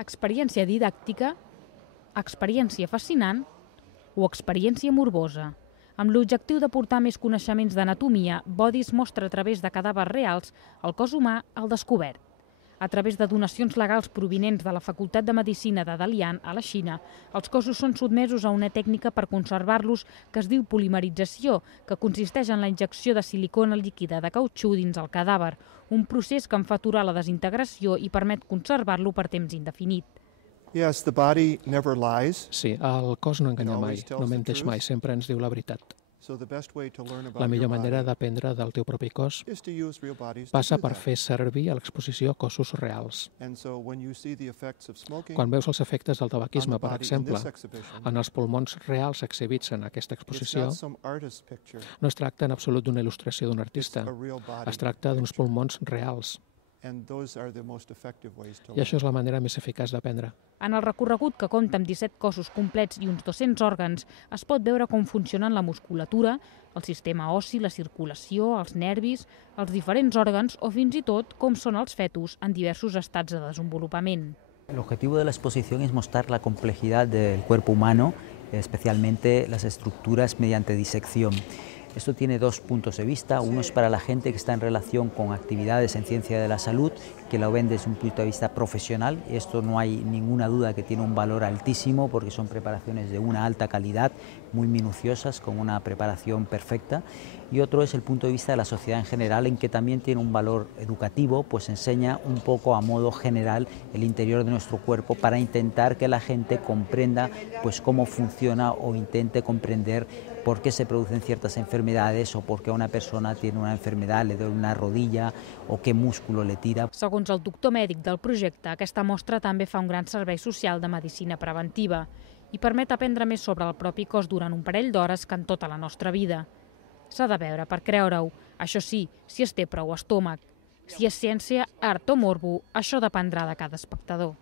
Experiència didàctica, experiència fascinant o experiència morbosa. Amb l'objectiu d'aportar més coneixements d'anatomia, Bodis mostra a través de cadàvers reals el cos humà al descobert. A través de donacions legals provinents de la Facultat de Medicina de Dalian, a la Xina, els cossos són sotmesos a una tècnica per conservar-los que es diu polimerització, que consisteix en la injecció de silicona líquida de cautxú dins el cadàver, un procés que en fa aturar la desintegració i permet conservar-lo per temps indefinit. Sí, el cos no enganya mai, no menteix mai, sempre ens diu la veritat. La millor manera d'aprendre del teu propi cos passa per fer servir a l'exposició cossos reals. Quan veus els efectes del tabaquisme, per exemple, en els pulmons reals exhibits en aquesta exposició, no es tracta en absolut d'una il·lustració d'un artista, es tracta d'uns pulmons reals. I això és la manera més eficaç d'aprendre. En el recorregut, que compta amb 17 cossos complets i uns 200 òrgans, es pot veure com funcionen la musculatura, el sistema ossi, la circulació, els nervis, els diferents òrgans o fins i tot com són els fetus en diversos estats de desenvolupament. El objetivo de la exposición es mostrar la complejidad del cuerpo humano, especialmente las estructuras mediante disección. Esto tiene dos puntos de vista. Uno es para la gente que está en relación con actividades en ciencia de la salud, que lo ven desde un punto de vista profesional. Esto no hay ninguna duda que tiene un valor altísimo porque son preparaciones de una alta calidad, muy minuciosas, con una preparación perfecta. Y otro es el punto de vista de la sociedad en general, en que también tiene un valor educativo, pues enseña un poco a modo general el interior de nuestro cuerpo para intentar que la gente comprenda pues cómo funciona o intente comprender por qué se producen ciertas enfermedades o por qué una persona tiene una enfermedad, le duele una rodilla o qué músculo le tira. Segons el doctor mèdic del projecte, aquesta mostra també fa un gran servei social de medicina preventiva i permet aprendre més sobre el propi cos durant un parell d'hores que en tota la nostra vida. S'ha de veure per creure-ho, això sí, si es té prou estómac. Si és ciència, art o morbo, això dependrà de cada espectador.